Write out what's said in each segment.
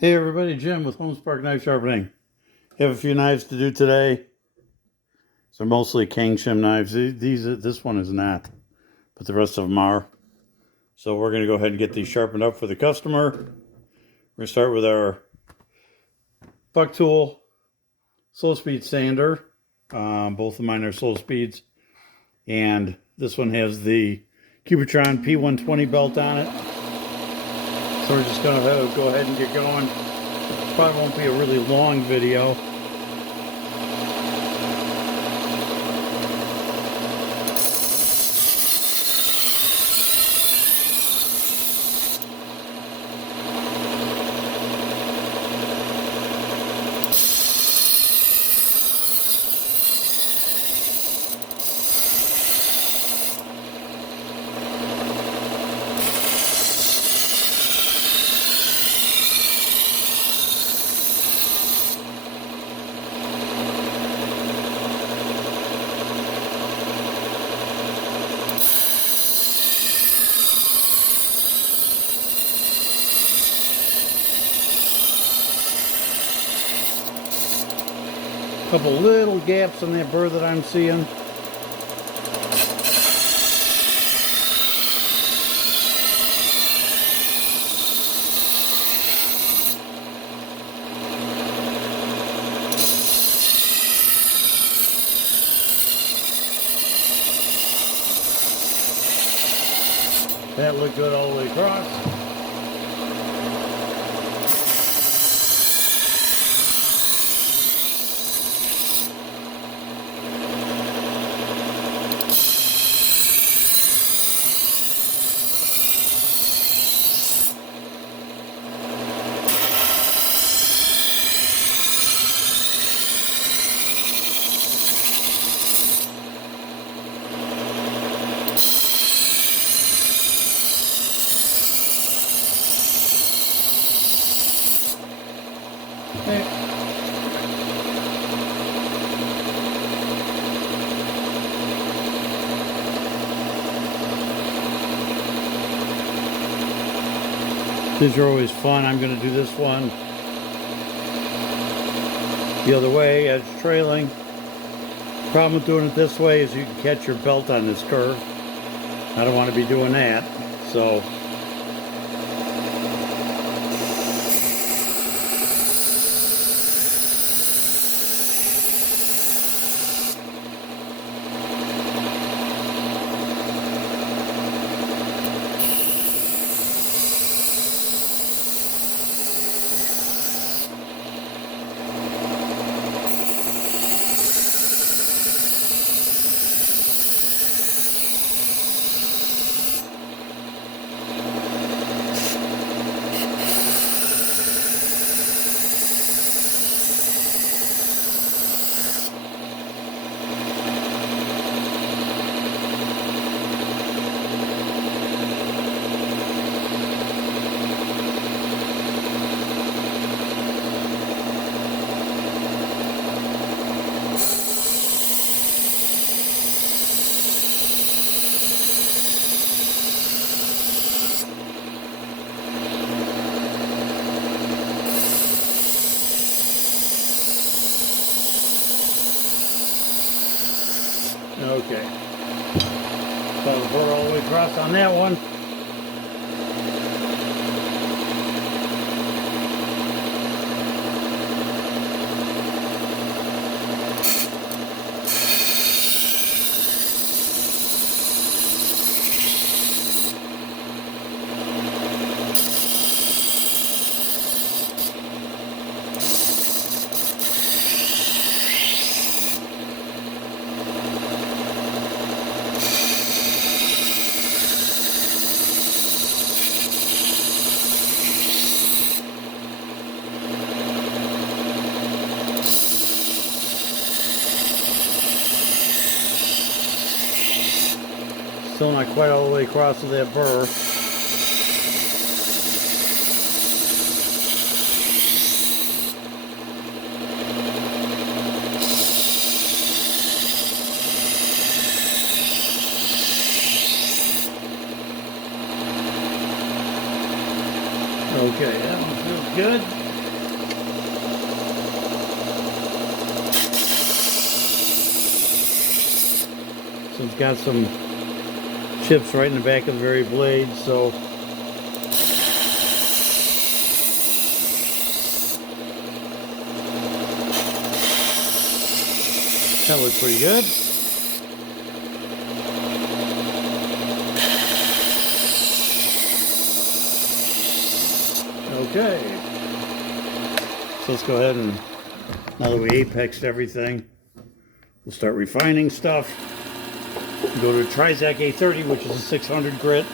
Hey everybody, Jim with Homespark Knife Sharpening. Have a few knives to do today. They're mostly Cangshan knives. This one is not, but the rest of them are. So we're going to go ahead and get these sharpened up for the customer. We're going to start with our Bucktool slow speed sander. Both of mine are slow speeds, and this one has the Cubitron P120 belt on it. So we're just going to go ahead and get going. Probably won't be a really long video. Couple little gaps in that burr that I'm seeing. That looked good all the way across. Okay. These are always fun. I'm going to do this one the other way as trailing. Problem with doing it this way is you can catch your belt on this curve. I don't want to be doing that. So okay. So the burr all the way across on that one. Still not quite all the way across to that burr. Okay, that one feels good. So it's got some chips right in the back of the very blade, so that looks pretty good. Okay. So let's go ahead and, now that we apexed everything, we'll start refining stuff. We'll go to Trizact A30, which is a 600 grit.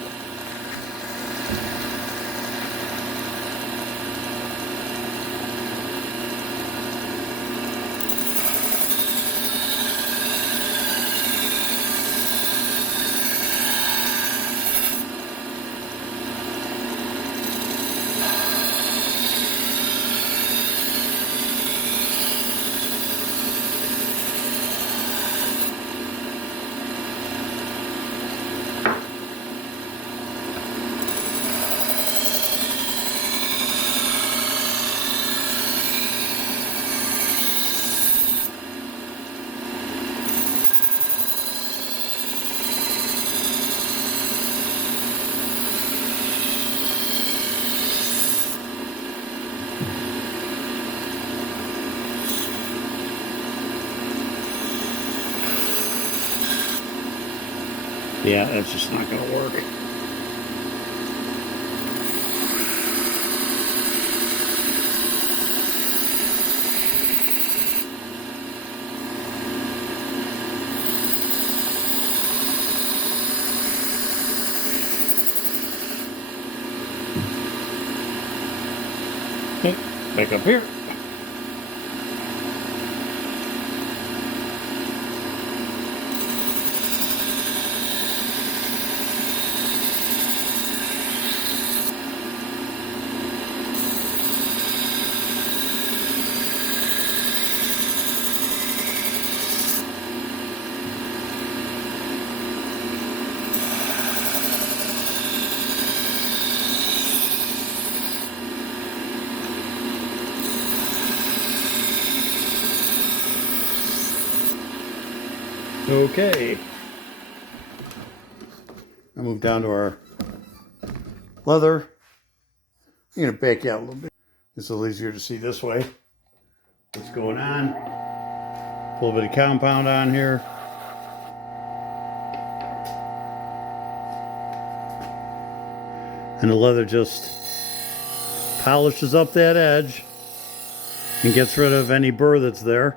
Yeah, that's just not going to work. Okay, back up here. Okay. I move down to our leather. I'm going to back you out a little bit. It's a little easier to see this way. What's going on? A little bit of compound on here. And the leather just polishes up that edge and gets rid of any burr that's there.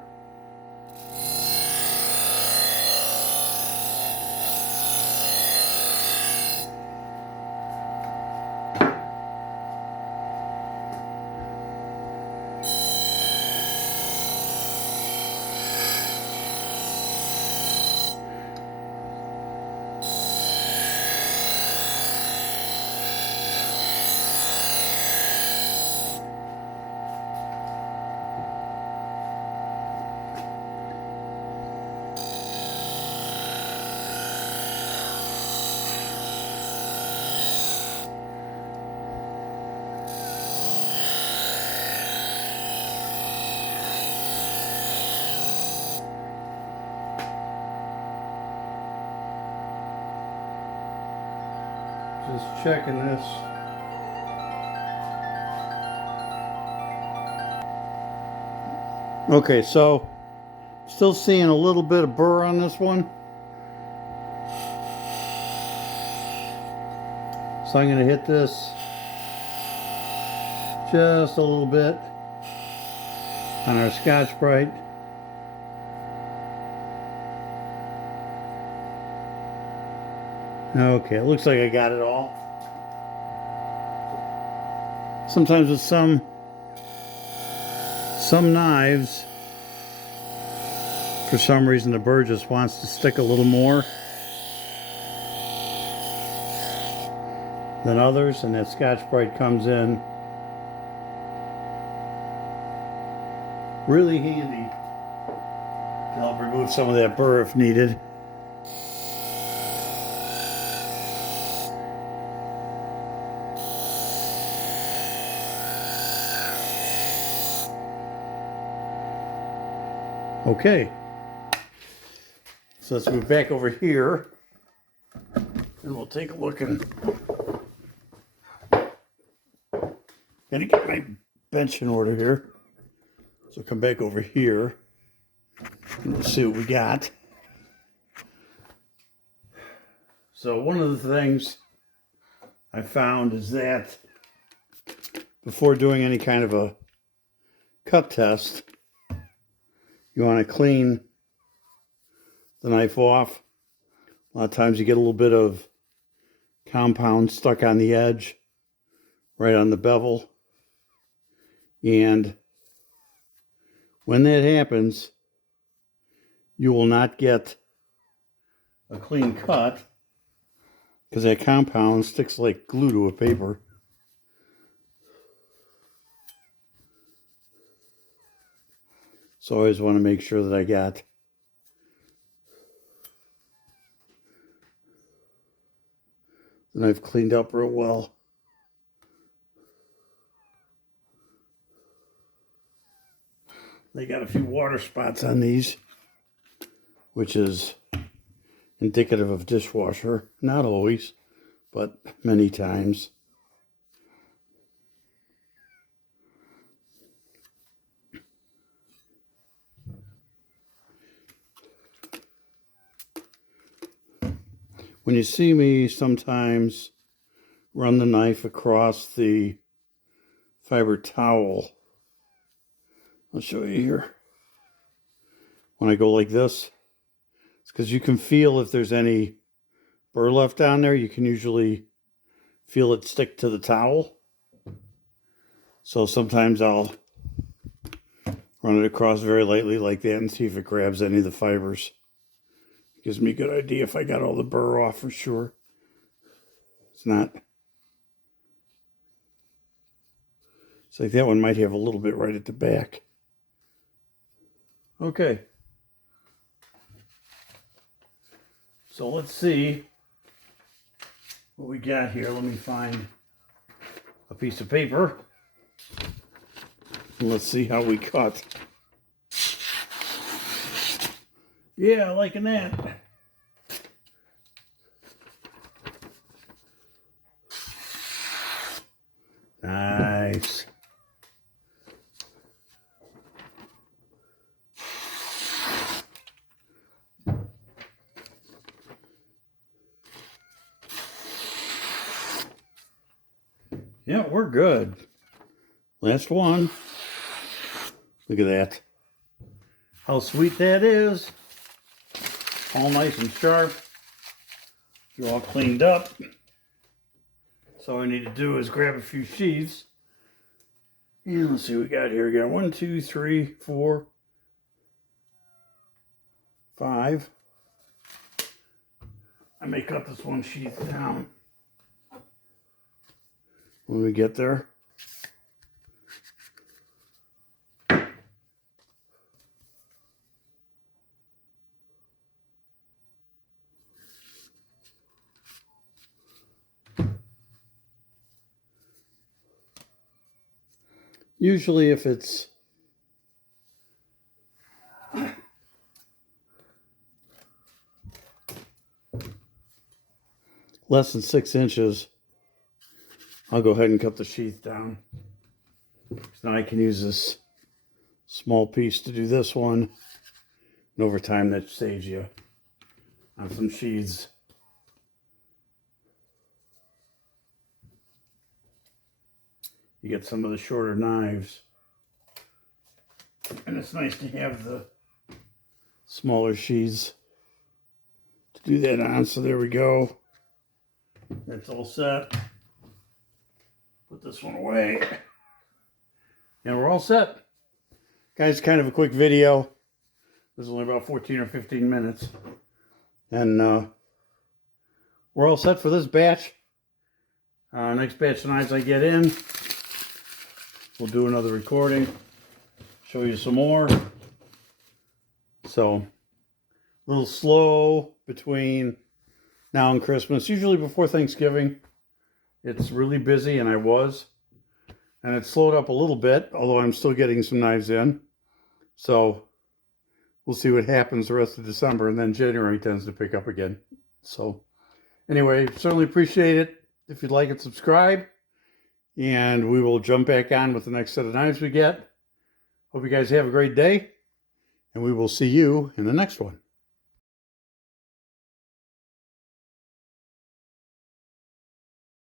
Just checking this. Okay, so still seeing a little bit of burr on this one. So I'm going to hit this just a little bit on our Scotchbrite. Okay, it looks like I got it all. Sometimes with some knives, for some reason the burr just wants to stick a little more than others, and that Scotchbrite comes in really handy to help remove some of that burr if needed. Okay, So let's move back over here and we'll take a look and gotta get my bench in order here. So come back over here and we'll see what we got. So one of the things I found is that before doing any kind of a cut test, you want to clean the knife off. A lot of times you get a little bit of compound stuck on the edge, right on the bevel. And when that happens, you will not get a clean cut because that compound sticks like glue to a paper. So I always want to make sure that I got the knife cleaned up real well. They got a few water spots on these, which is indicative of dishwasher. Not always, but many times. When you see me sometimes run the knife across the fiber towel, I'll show you here. When I go like this, it's because you can feel if there's any burr left on there. You can usually feel it stick to the towel. So sometimes I'll run it across very lightly like that and see if it grabs any of the fibers. It gives me a good idea if I got all the burr off for sure. It's not. It's like that one might have a little bit right at the back. Okay. So let's see what we got here. Let me find a piece of paper. And let's see how we cut. Yeah, liking that. Nice. Yeah, we're good. Last one. Look at that. How sweet that is. All nice and sharp. You're all cleaned up. So all I need to do is grab a few sheaths. And let's see what we got here. We got 1, 2, 3, 4, 5. I may cut this one sheath down when we get there. Usually if it's less than 6 inches, I'll go ahead and cut the sheath down. So now I can use this small piece to do this one. And over time that saves you on some sheaths. You get some of the shorter knives. And it's nice to have the smaller sheaths to do that on. So there we go. That's all set. Put this one away. And we're all set. Guys, kind of a quick video. This is only about 14 or 15 minutes. And we're all set for this batch. Next batch of knives I get in, we'll do another recording, show you some more. So, a little slow between now and Christmas. Usually before Thanksgiving, it's really busy, and I was. And it slowed up a little bit, although I'm still getting some knives in. So, we'll see what happens the rest of December, and then January tends to pick up again. So anyway, certainly appreciate it. If you'd like it, subscribe, and we will jump back on with the next set of knives we get. Hope you guys have a great day, and we will see you in the next one.